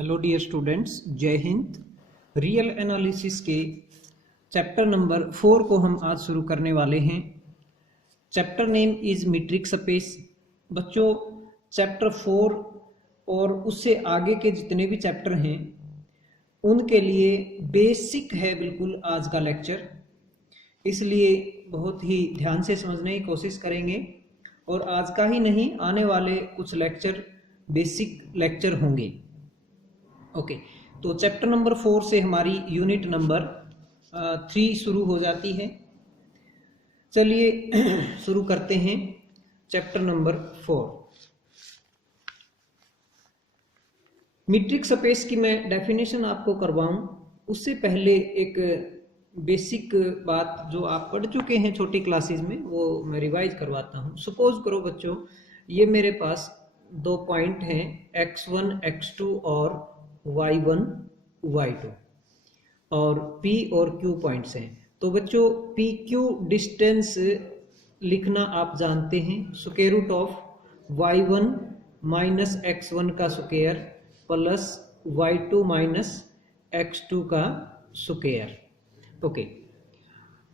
Hello dear students, जय Hind. Real analysis के chapter number 4 को हम आज शुरू करने वाले हैं। Chapter name is metric space. बच्चों, चैप्टर 4 और उससे आगे के जितने भी चैप्टर हैं उनके लिए बेसिक है बिल्कुल आज का लेक्चर, इसलिए बहुत ही ध्यान से समझने की कोशिश करेंगे। और आज का ही नहीं, आने वाले कुछ लेक्चर बेसिक लेक्चर होंगे। ओके, तो चैप्टर नंबर 4 से हमारी यूनिट नंबर 3 शुरू हो जाती है। चलिए शुरू करते हैं चैप्टर नंबर 4। मीट्रिक स्पेस की मैं डेफिनेशन आपको करवाऊं उससे पहले एक बेसिक बात जो आप पढ़ चुके हैं छोटी क्लासेस में वो मैं रिवाइज करवाता हूं। सपोज करो बच्चों, ये मेरे पास दो पॉइंट हैं x1 x2 और y1 y2 और p और q पॉइंट्स हैं। तो बच्चों पी क्यू डिस्टेंस लिखना आप जानते हैं, square root of y1 minus x1 का square plus y2 minus x2 का स्क्वायर। ओके,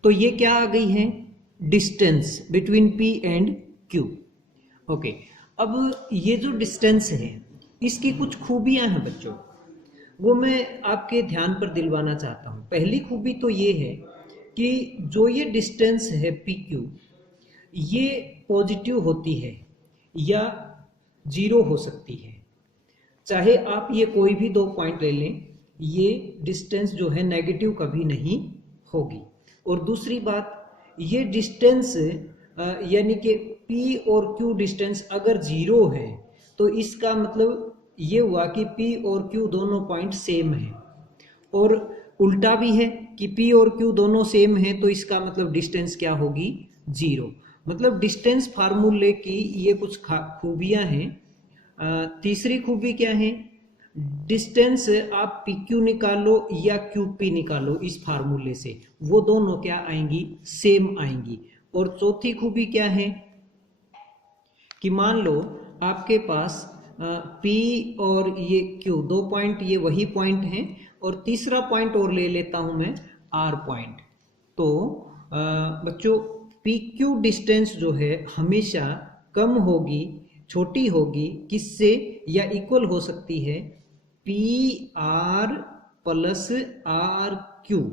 तो ये क्या आ गई है? Distance between p and q। Okay, अब ये जो डिस्टेंस है इसकी कुछ खूबियां हैं बच्चों, वो मैं आपके ध्यान पर दिलवाना चाहता हूं। पहली खूबी तो ये है कि जो ये डिस्टेंस है पी क्यू, ये पॉजिटिव होती है या जीरो हो सकती है। चाहे आप ये कोई भी दो पॉइंट ले लें, ये डिस्टेंस जो है नेगेटिव कभी नहीं होगी। और दूसरी बात, ये डिस्टेंस यानी कि P और Q डिस्टेंस अगर जीरो है तो इसका मतलब ये हुआ कि P और Q दोनों पॉइंट सेम है। और उल्टा भी है कि P और Q दोनों सेम है तो इसका मतलब डिस्टेंस क्या होगी? जीरो। मतलब डिस्टेंस फार्मूले की ये कुछ खूबियां हैं। तीसरी खूबी क्या है? डिस्टेंस आप PQ निकालो या QP निकालो इस फार्मूले से, वो दोनों क्या आएंगी? सेम आएंगी। और चौथी खूबी क्या है कि मान लो आपके पास P और ये Q दो पॉइंट, ये वही पॉइंट हैं, और तीसरा पॉइंट और ले लेता हूं मैं R पॉइंट। तो बच्चों PQ डिस्टेंस जो है हमेशा कम होगी, छोटी होगी किससे? या इक्वल हो सकती है PR प्लस RQ।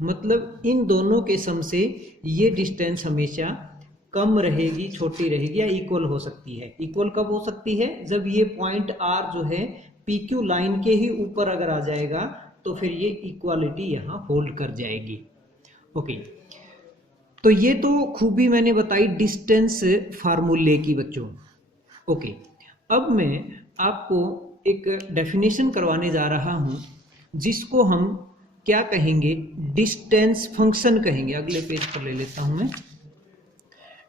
मतलब इन दोनों के सम से ये डिस्टेंस हमेशा कम रहेगी, छोटी रहेगी या इक्वल हो सकती है। इक्वल कब हो सकती है? जब ये पॉइंट R जो है PQ लाइन के ही ऊपर अगर आ जाएगा तो फिर ये इक्वालिटी यहाँ होल्ड कर जाएगी। ओके, तो ये तो खूबी मैंने बताई डिस्टेंस फार्मूले की बच्चों। ओके, अब मैं आपको एक डेफिनेशन करवाने जा रहा हूं जिसको हम क्या कहेंगे? डिस्टेंस फंक्शन कहेंगे। अगले पेज पर ले लेता हूं मैं।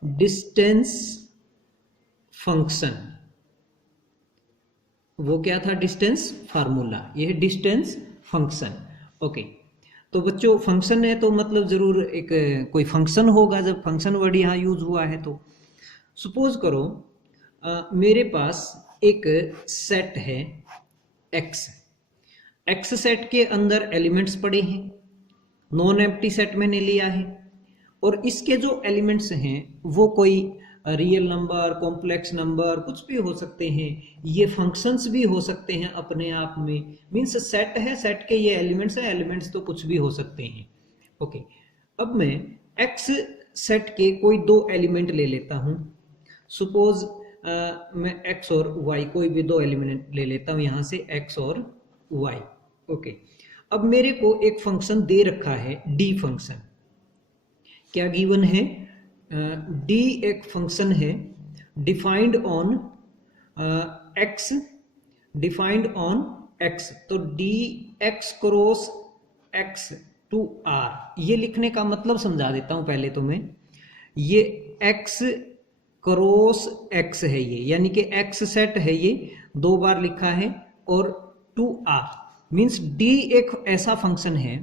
डिस्टेंस फंक्शन, वो क्या था? Distance formula. यह डिस्टेंस फंक्शन। ओके, तो बच्चों फंक्शन है तो मतलब जरूर एक कोई फंक्शन होगा जब फंक्शन वर्ड यहां यूज हुआ है। तो सपोज करो मेरे पास एक सेट है एक्स सेट के अंदर एलिमेंट्स पड़े हैं, नॉन एम्प्टी सेट मैंने लिया है, और इसके जो एलिमेंट्स हैं वो कोई रियल नंबर, कॉम्प्लेक्स नंबर, कुछ भी हो सकते हैं। ये फंक्शंस भी हो सकते हैं अपने आप में। मीन्स सेट है, सेट के ये एलिमेंट्स हैं, एलिमेंट्स तो कुछ भी हो सकते हैं। ओके, अब मैं एक्स सेट के कोई दो एलिमेंट ले लेता हूं। सपोज मैं एक्स और वाई कोई भी दो एलिमेंट ले लेता हूं, यहां से एक्स और वाई। ओके, अब मेरे को एक फंक्शन दे रखा है डी फंक्शन। क्या गिवन है? डी एक फंक्शन है defined on X, defined on X. तो D X cross X to R. ये लिखने का मतलब समझा देता हूं पहले तो मैं। ये एक्स क्रॉस एक्स है ये, यानी कि एक्स सेट है, ये दो बार लिखा है, और टू आर मीन्स डी एक ऐसा फंक्शन है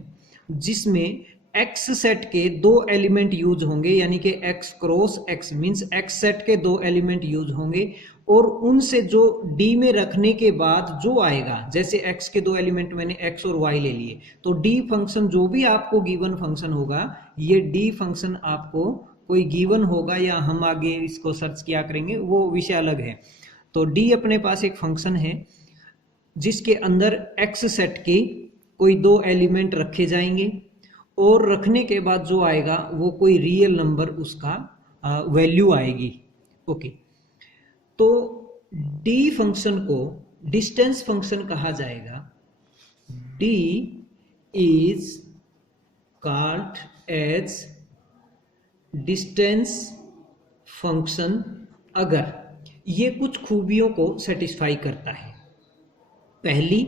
जिसमें एक्स सेट के दो एलिमेंट यूज होंगे, यानी कि x cross x means x set के दो एलिमेंट यूज होंगे, और उनसे जो डी में रखने के बाद जो आएगा, जैसे एक्स के दो एलिमेंट मैंने एक्स और वाई ले लिए, तो डी फंक्शन जो भी आपको गिवन फंक्शन होगा, ये डी फंक्शन आपको कोई गिवन होगा या हम आगे इसको सर्च किया करेंगे, वो विषय अलग है। तो डी अपने पास एक फंक्शन है जिसके अंदर एक्स सेट के कोई दो एलिमेंट रखे जाएंगे, और रखने के बाद जो आएगा वो कोई रियल नंबर उसका वैल्यू आएगी। ओके, तो डी फंक्शन को डिस्टेंस फंक्शन कहा जाएगा। D is called as distance function अगर ये कुछ खूबियों को सेटिस्फाई करता है। पहली,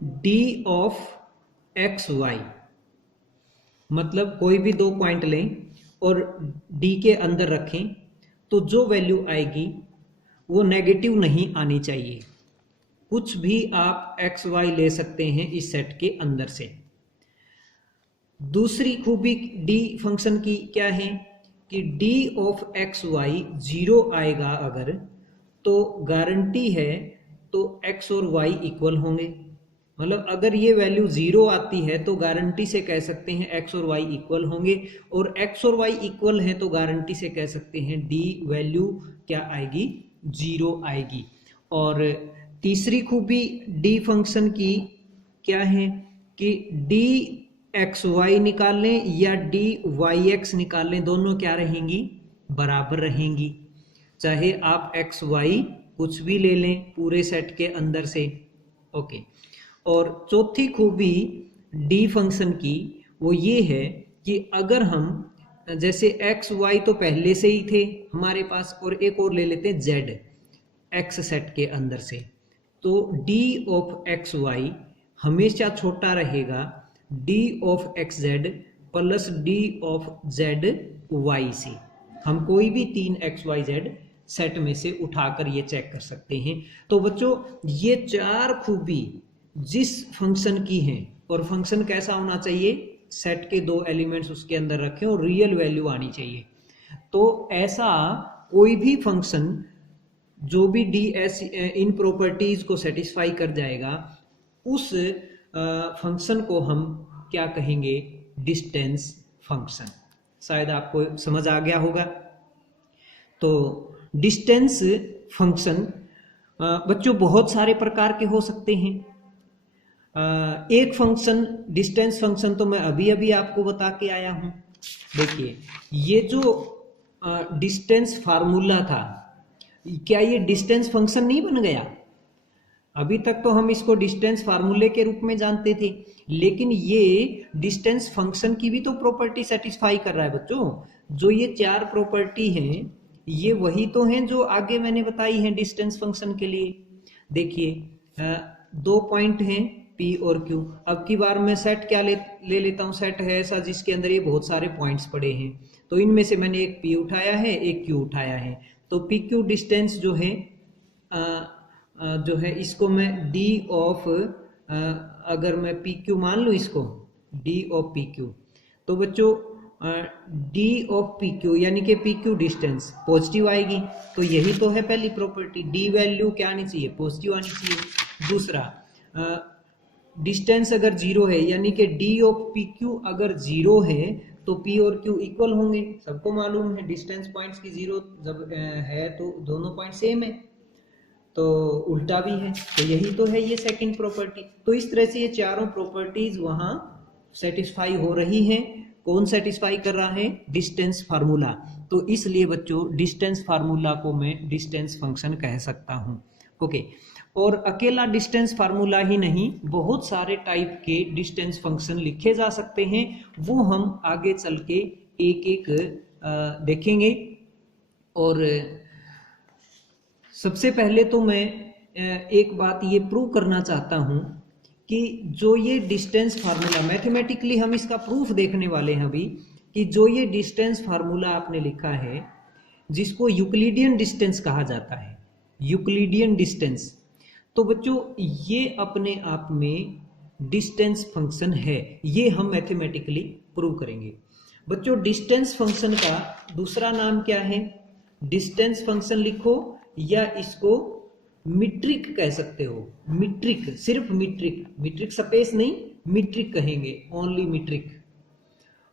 डी ऑफ एक्स वाई, मतलब कोई भी दो पॉइंट लें और डी के अंदर रखें तो जो वैल्यू आएगी वो नेगेटिव नहीं आनी चाहिए। कुछ भी आप एक्स वाई ले सकते हैं इस सेट के अंदर से। दूसरी खूबी डी फंक्शन की क्या है कि d of x y zero आएगा अगर, तो गारंटी है तो एक्स और वाई इक्वल होंगे। मतलब अगर ये वैल्यू जीरो आती है तो गारंटी से कह सकते हैं एक्स और वाई इक्वल होंगे, और एक्स और वाई इक्वल हैं तो गारंटी से कह सकते हैं डी वैल्यू क्या आएगी, जीरो आएगी। और तीसरी खूबी डी फंक्शन की क्या है कि डी एक्स वाई निकाल लें या डी वाई एक्स निकाल लें, दोनों क्या रहेंगी, बराबर रहेंगी, चाहे आप एक्स वाई कुछ भी ले लें पूरे सेट के अंदर से। ओके, और चौथी खूबी डी फंक्शन की वो ये है कि अगर हम जैसे एक्स वाई तो पहले से ही थे हमारे पास, और एक और ले लेते हैं जेड एक्स सेट के अंदर से, तो डी ऑफ एक्स वाई हमेशा छोटा रहेगा d of x z plus d of z y से। हम कोई भी तीन एक्स वाई जेड सेट में से उठाकर ये चेक कर सकते हैं। तो बच्चों ये चार खूबी जिस फंक्शन की हैं, और फंक्शन कैसा होना चाहिए, सेट के दो एलिमेंट्स उसके अंदर रखें और रियल वैल्यू आनी चाहिए। तो ऐसा कोई भी फंक्शन जो भी डी एस इन प्रॉपर्टीज को सेटिस्फाई कर जाएगा, उस फंक्शन को हम क्या कहेंगे, डिस्टेंस फंक्शन। शायद आपको समझ आ गया होगा। तो डिस्टेंस फंक्शन बच्चों बहुत सारे प्रकार के हो सकते हैं। एक फंक्शन डिस्टेंस फंक्शन तो मैं अभी अभी आपको बता के आया हूं। देखिए ये जो डिस्टेंस फार्मूला था, क्या ये डिस्टेंस फंक्शन नहीं बन गया? अभी तक तो हम इसको डिस्टेंस फार्मूले के रूप में जानते थे, लेकिन ये डिस्टेंस फंक्शन की भी तो प्रॉपर्टी सेटिस्फाई कर रहा है बच्चों। जो ये चार प्रॉपर्टी हैं ये वही तो हैं जो आगे मैंने बताई हैं डिस्टेंस फंक्शन के लिए। देखिए दो पॉइंट हैं P और Q। अब की बार मैं सेट क्या ले लेता हूँ, सेट है ऐसा जिसके अंदर ये बहुत सारे पॉइंट्स पड़े हैं, तो इनमें से मैंने एक P उठाया है, एक Q उठाया है। तो PQ डिस्टेंस जो है इसको मैं D ऑफ अगर मैं PQ मान लूँ इसको D ऑफ PQ, तो बच्चों D ऑफ PQ यानी कि PQ डिस्टेंस पॉजिटिव आएगी। तो यही तो है पहली प्रॉपर्टी, D वैल्यू क्या आनी चाहिए, पॉजिटिव आनी चाहिए। दूसरा डिस्टेंस अगर जीरो है यानी कि D ऑफ PQ अगर जीरो है तो P और Q इक्वल होंगे। सबको मालूम है डिस्टेंस पॉइंट्स की जीरो जब है तो दोनों पॉइंट सेम है, तो उल्टा भी है, तो यही तो है ये सेकंड प्रॉपर्टी। तो इस तरह से ये चारों प्रॉपर्टीज वहां सेटिस्फाई हो रही हैं। कौन सेटिस्फाई कर रहा है, डिस्टेंस फार्मूला। तो इसलिए बच्चों डिस्टेंस फार्मूला को मैं डिस्टेंस फंक्शन कह सकता हूं। ओके, और अकेला डिस्टेंस फार्मूला ही नहीं, बहुत सारे टाइप के डिस्टेंस फंक्शन लिखे जा सकते हैं, वो हम आगे चल के एक एक देखेंगे। और सबसे पहले तो मैं एक बात ये प्रूव करना चाहता हूं कि जो ये डिस्टेंस फार्मूला मैथमेटिकली हम इसका प्रूफ देखने वाले हैं अभी, कि जो ये डिस्टेंस फार्मूला आपने लिखा है जिसको यूक्लिडियन डिस्टेंस कहा जाता है, यूक्लिडियन डिस्टेंस, तो बच्चों ये अपने आप में डिस्टेंस फंक्शन है। ये हम मैथमेटिकली प्रूव करेंगे। बच्चों डिस्टेंस फंक्शन का दूसरा नाम क्या है? डिस्टेंस फंक्शन लिखो या इसको मीट्रिक कह सकते हो। मीट्रिक, सिर्फ मीट्रिक, मीट्रिक स्पेस नहीं, मीट्रिक कहेंगे, ओनली मीट्रिक।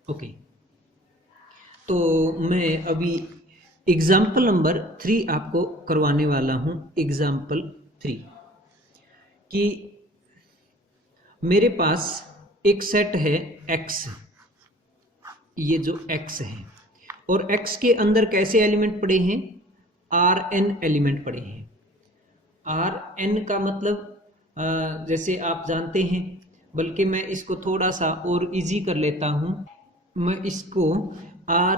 ओके, तो मैं अभी एग्जाम्पल नंबर 3 आपको करवाने वाला हूं। एग्जाम्पल 3 कि मेरे पास एक सेट है x, ये जो x है, और x के अंदर कैसे एलिमेंट पड़े हैं? Rn एलिमेंट पड़े हैं। Rn का मतलब जैसे आप जानते हैं, बल्कि मैं इसको थोड़ा सा और इजी कर लेता हूं, मैं इसको r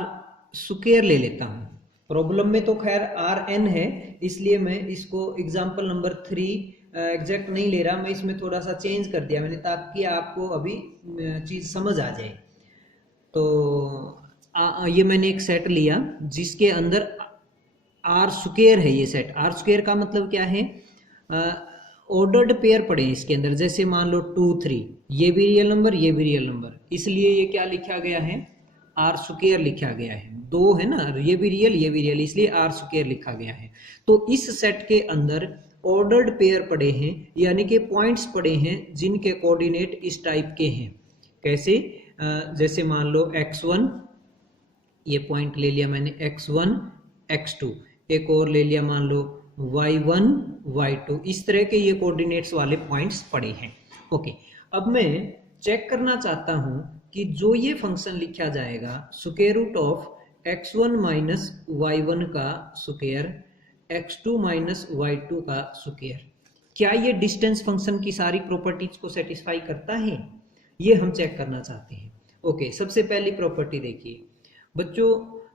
स्क्वायर ले लेता हूं। प्रॉब्लम में तो खैर Rn है, इसलिए मैं इसको एग्जाम्पल नंबर 3 एग्जैक्ट नहीं ले रहा, मैं इसमें थोड़ा सा चेंज कर दिया मैंने, ताकि आपको अभी चीज़ समझ आ जाए। तो ये मैंने एक सेट लिया जिसके अंदर आर स्क्वायर है। ये सेट आर स्क्वायर का मतलब क्या है? ऑर्डर्ड पेयर पड़े हैं इसके अंदर, जैसे मान लो 2 3, ये भी रियल नंबर, ये भी रियल नंबर, इसलिए ये क्या लिखा गया है? आर स्क्वायर लिखा गया है। दो है ना, ये भी रियल ये भी रियल, इसलिए आर स्क्वायर लिखा गया है। तो इस सेट के अंदर ऑर्डर्ड पेयर पड़े हैं, यानी कि पॉइंट्स पड़े हैं जिनके कोऑर्डिनेट इस टाइप के हैं। कैसे? जैसे मान लो x1, ये पॉइंट ले लिया मैंने x1 x2, एक और ले लिया मान लो y1 y2, इस तरह के ये कोऑर्डिनेट्स वाले पॉइंट्स पड़े हैं। ओके, अब मैं चेक करना चाहता हूं कि जो ये फंक्शन लिखा जाएगा square root of x1 minus y1 का स्क्वायर x2 माइनस y2 का स्क्वायर, क्या ये डिस्टेंस फंक्शन की सारी प्रॉपर्टीज को सेटिस्फाई करता है? ये हम चेक करना चाहते हैं। ओके, सबसे पहली प्रॉपर्टी देखिए बच्चों,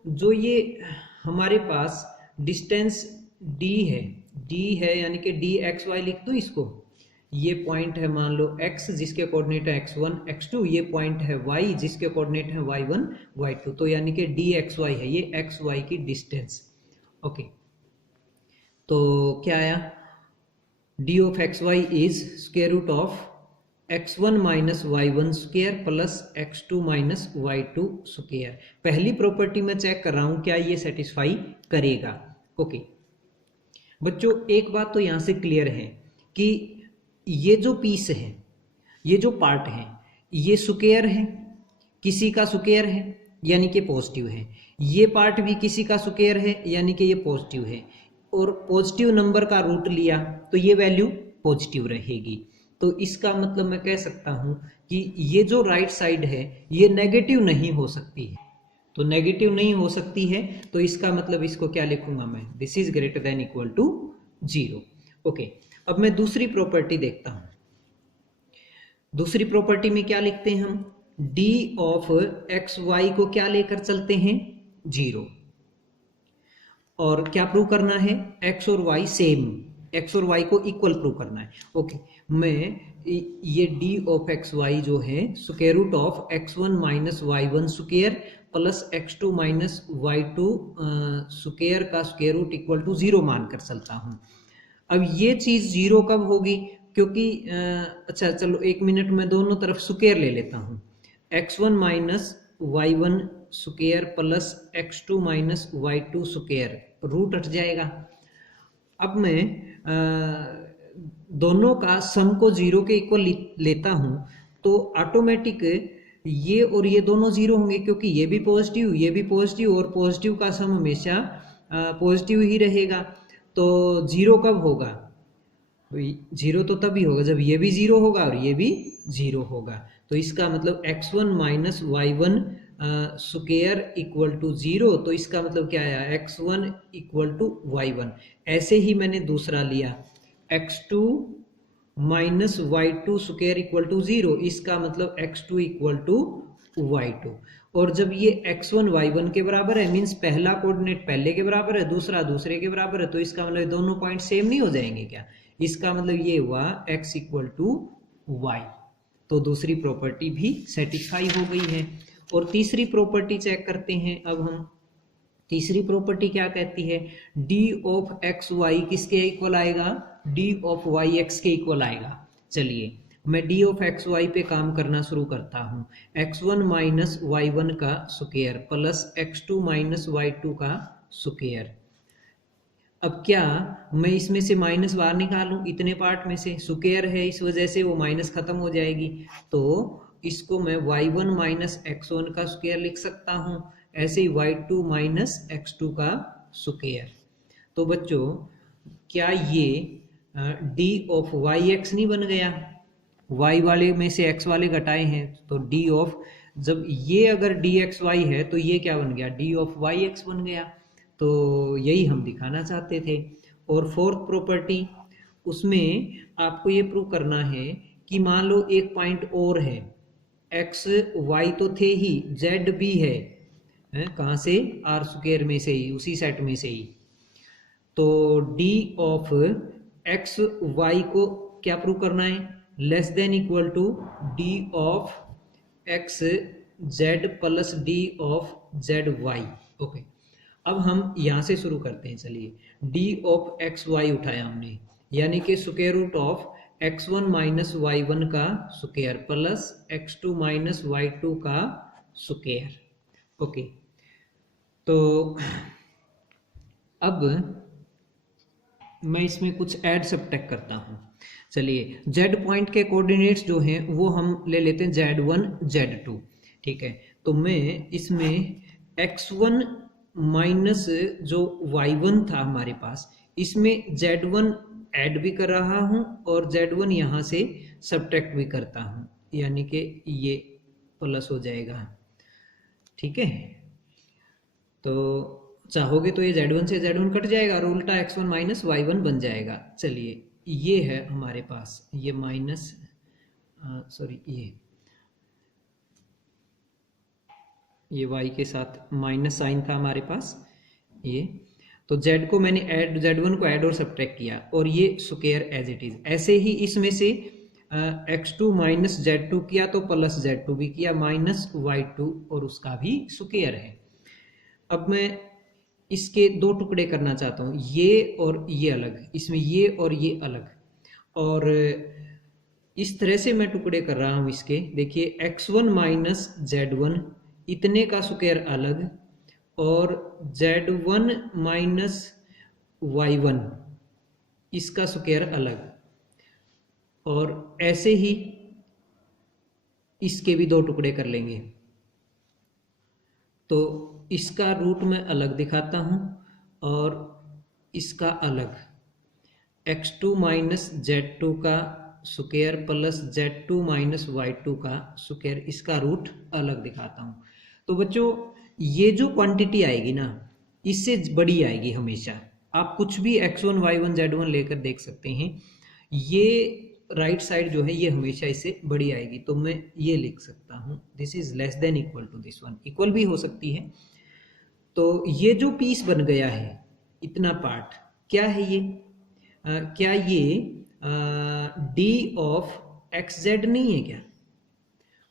जो ये हमारे पास डिस्टेंस d है यानी कि dxy लिख दूं इसको। ये पॉइंट है मान लो x जिसके कोऑर्डिनेट है x1 x2, ये पॉइंट है y जिसके कोऑर्डिनेट है y1 y2, तो यानी कि dxy है ये xy की डिस्टेंस। ओके, तो क्या आया? d of xy is square root of x1 minus y1 square plus x2 minus y2 square. पहली प्रॉपर्टी में चेक कर रहा हूं क्या ये सेटिस्फाई करेगा। ओके बच्चों, एक बात तो यहां से क्लियर है कि ये जो पीस है, ये जो पार्ट है, ये स्क्वायर है, किसी का स्क्वायर है यानी कि पॉजिटिव है, ये पार्ट भी किसी का स्क्वायर है यानी कि ये पॉजिटिव है, और पॉजिटिव नंबर का रूट लिया तो ये वैल्यू पॉजिटिव रहेगी। तो इसका मतलब मैं कह सकता हूं कि ये जो राइट साइड है ये नेगेटिव नहीं हो सकती है। तो नेगेटिव नहीं हो सकती है तो इसका मतलब इसको क्या लिखूंगा मैं? This is greater than equal to 0। Okay, अब मैं दूसरी प्रॉपर्टी देखता हूं। दूसरी प्रॉपर्टी में क्या लिखते हैं हम? d ऑफ एक्स वाई को क्या लेकर चलते हैं? 0। और क्या प्रूव करना है? x और y सेम, x और y को इक्वल प्रूव करना है। ओके, मैं ये d ऑफ एक्स वाई जो है square root of x1 minus y1 square plus x2 minus y2 square का स्क्वायर रूट इक्वल टू 0 मानकर चलता हूं। अब ये चीज 0 कब होगी? क्योंकि अच्छा चलो 1 मिनट में दोनों तरफ स्क्वायर ले लेता हूं। x1 minus y1 square plus x2 minus y2 square, root हट जाएगा। अब मैं दोनों का सम को 0 के इक्वल लेता हूं तो ऑटोमेटिक ये और ये दोनों 0 होंगे, क्योंकि ये भी पॉजिटिव ये भी पॉजिटिव, और पॉजिटिव का सम हमेशा पॉजिटिव ही रहेगा। तो 0 कब होगा? 0 तो तभी होगा जब ये भी 0 होगा और ये भी 0 होगा। तो इसका मतलब x1 minus y1 square equal to 0, तो इसका मतलब क्या आया? x1 equal to y1। ऐसे ही मैंने दूसरा लिया x2 minus y2 square equal to 0, इसका मतलब x2 इक्वल टू y2। और जब ये x1 y1 के बराबर है, मीन्स पहला कोऑर्डिनेट पहले के बराबर है, दूसरा दूसरे के बराबर है, तो इसका मतलब दोनों पॉइंट सेम नहीं हो जाएंगे क्या? इसका मतलब ये हुआ x इक्वल टू y। तो दूसरी प्रॉपर्टी भी सेटिस्फाई हो गई है। और तीसरी प्रॉपर्टी चेक करते हैं अब हम। तीसरी प्रॉपर्टी क्या कहती है? d ऑफ एक्स वाई किसके इक्वल आएगा? d ऑफ वाई एक्स के इक्वल आएगा। चलिए मैं डी ऑफ एक्स वाई पे काम करना शुरू करता हूँ। x1 माइनस y1 का square plus x2 minus y2 का स्क्वायर। अब क्या मैं इसमें से माइनस बाहर निकालूं, इतने पार्ट में से स्क्वायर है इस वजह से वो माइनस खत्म हो जाएगी, तो इसको मैं y1 माइनस x1 का स्क्वायर लिख सकता हूँ, ऐसे ही y2 माइनस x2 का स्क्वायर। तो बच्चों क्या ये d ऑफ yx नहीं बन गया? y वाले में से x वाले घटाए हैं तो d ऑफ, जब ये अगर dxy है तो ये क्या बन गया? d ऑफ yx बन गया। तो यही हम दिखाना चाहते थे। और फोर्थ प्रॉपर्टी, उसमें आपको ये प्रूव करना है कि मान लो एक पॉइंट और है, x y तो थे ही, z भी है, कहाँ से? आर स्क्वायर में से ही, उसी सेट में से ही। तो d ऑफ x y को क्या प्रूव करना है? Less than equal to d of x z plus d of z y। Okay, अब हम यहाँ से शुरू करते हैं। चलिए, d ऑफ एक्स वाई उठाया हमने, यानी कि square root of x1 minus y1 का square plus x2 minus y2 का स्क्वायर। ओके, तो अब मैं इसमें कुछ ऐड सब्ट्रैक्ट करता हूँ। चलिए, z पॉइंट के कोऑर्डिनेट्स जो हैं वो हम ले लेते हैं z1 z2, ठीक है। तो मैं इसमें x1 माइनस जो y1 था हमारे पास, इसमें z1 ऐड भी कर रहा हूं और z1 यहां से सब्ट्रैक्ट भी करता हूं, यानी कि ये प्लस हो जाएगा, ठीक है। तो चाहोगे तो ये z1 से z1 कट जाएगा और उल्टा x1 माइनस y1 बन जाएगा। चलिए, ये है हमारे पास, ये माइनस सॉरी ये y के साथ माइनस साइन था हमारे पास, ये तो z को मैंने ऐड, z1 को ऐड और सब्ट्रैक्ट किया और ये स्क्वायर एज इट इज। ऐसे ही इसमें से x2 माइनस z2 किया तो प्लस z2 भी किया, माइनस y2 और उसका भी स्क्वायर है। अब मैं इसके दो टुकड़े करना चाहता हूँ, ये और ये अलग, इसमें ये और ये अलग, और इस तरह से मैं टुकड़े कर रहा हूँ इसके। देखिए, x1 माइनस z1 इतने का स्क्वायर अलग और z1 माइनस y1 इसका स्क्वायर अलग, और ऐसे ही इसके भी दो टुकड़े कर लेंगे। तो इसका रूट मैं अलग दिखाता हूँ और इसका अलग, x2 माइनस z2 का square plus z2 minus y2 का स्क्वायर, इसका रूट अलग दिखाता हूँ। तो बच्चों, ये जो क्वांटिटी आएगी ना, इससे बड़ी आएगी हमेशा। आप कुछ भी x1 y1 z1 लेकर देख सकते हैं, ये राइट साइड जो है ये हमेशा इससे बड़ी आएगी। तो मैं ये लिख सकता हूँ, this is less than equal to this one, equal भी हो सकती है। तो ये जो पीस बन गया है, इतना पार्ट क्या है ये? क्या ये d ऑफ xz नहीं है क्या?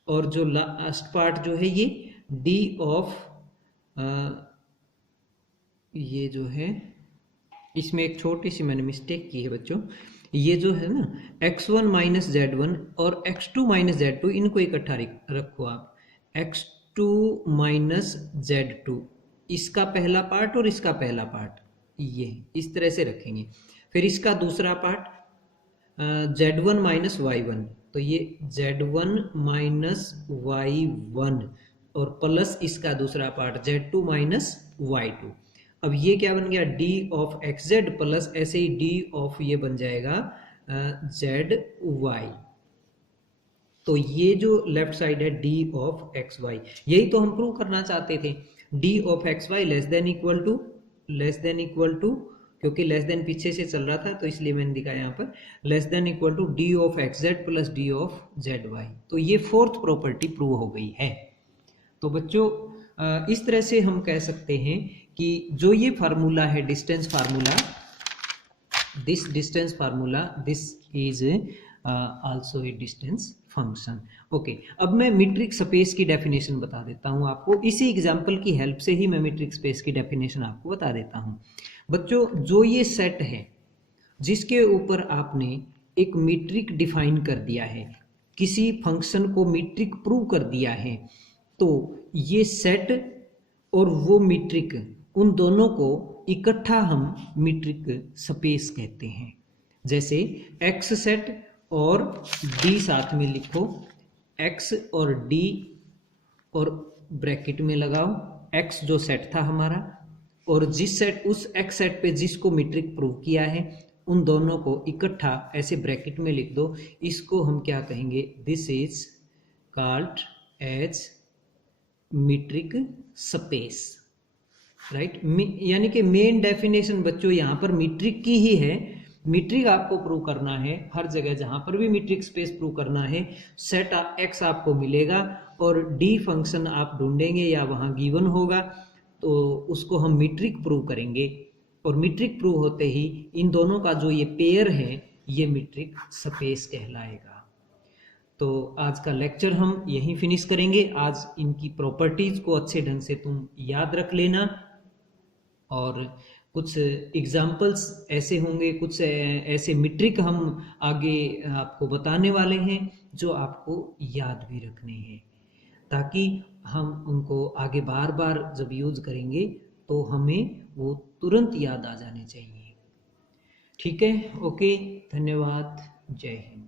और जो लास्ट पार्ट जो है ये d ऑफ ये जो है, इसमें एक छोटी सी मैंने मिस्टेक की है बच्चों, ये जो है ना x1 माइनस z1 और x2 माइनस z2, इनको इकट्ठा रखो आप, x2 माइनस z2 इसका पहला पार्ट और इसका पहला पार्ट, ये इस तरह से रखेंगे। फिर इसका दूसरा पार्ट z1 माइनस y1, तो ये z1 माइनस y1 और प्लस इसका दूसरा पार्ट z2 माइनस y2। अब ये क्या बन गया? d ऑफ xz प्लस ऐसे ही d ऑफ ये बन जाएगा zy। तो ये जो लेफ्ट साइड है d ऑफ xy, यही तो हम प्रूव करना चाहते थे। d of xy less than equal to, क्योंकि लेस देन पीछे से चल रहा था तो इसलिए मैंने दिखाया यहाँ पर, less than equal to d of xz plus d of zy। तो ये फोर्थ प्रॉपर्टी प्रूव हो गई है। तो बच्चों, इस तरह से हम कह सकते हैं कि जो ये फार्मूला है distance formula, this distance formula, this is also a distance function. Okay, अब मैं मीट्रिक स्पेस की डेफिनेशन बता देता हूँ आपको। इसी एग्जांपल की हेल्प से ही मैं मीट्रिक स्पेस की डेफिनेशन आपको बता देता हूँ। बच्चों, जो ये सेट है जिसके ऊपर आपने एक मीट्रिक डिफाइन कर दिया है, किसी फंक्शन को मीट्रिक प्रूव कर दिया है, तो ये सेट और वो मीट्रिक, उन दोनों को इकट्ठा हम मीट्रिक स्पेस कहते हैं। जैसे एक्स सेट और डी साथ में लिखो, एक्स और डी और ब्रैकेट में लगाओ, एक्स जो सेट था हमारा और जिस सेट, उस एक्स सेट पे जिसको मीट्रिक प्रूव किया है, उन दोनों को इकट्ठा ऐसे ब्रैकेट में लिख दो। इसको हम क्या कहेंगे? This is called as metric space, right. यानी कि मेन डेफिनेशन बच्चों यहाँ पर मीट्रिक की ही है। मीट्रिक आपको प्रूव करना है, हर जगह जहां पर भी मीट्रिक स्पेस प्रूव करना है, सेट एक्स आपको मिलेगा और डी फंक्शन आप ढूंढेंगे या वहां गिवन होगा, तो उसको हम मीट्रिक प्रूव करेंगे। और मीट्रिक प्रूव होते ही इन दोनों का जो ये पेयर है, ये मीट्रिक स्पेस कहलाएगा। तो आज का लेक्चर हम यहीं फिनिश करेंगे। आज इनकी प्रॉपर्टीज को अच्छे ढंग से तुम याद रख लेना, और कुछ एग्जाम्पल्स ऐसे होंगे, कुछ ऐसे मीट्रिक हम आगे आपको बताने वाले हैं जो आपको याद भी रखने हैं, ताकि हम उनको आगे बार बार जब यूज करेंगे तो हमें वो तुरंत याद आ जाने चाहिए। ठीक है, ओके, धन्यवाद, जय हिंद।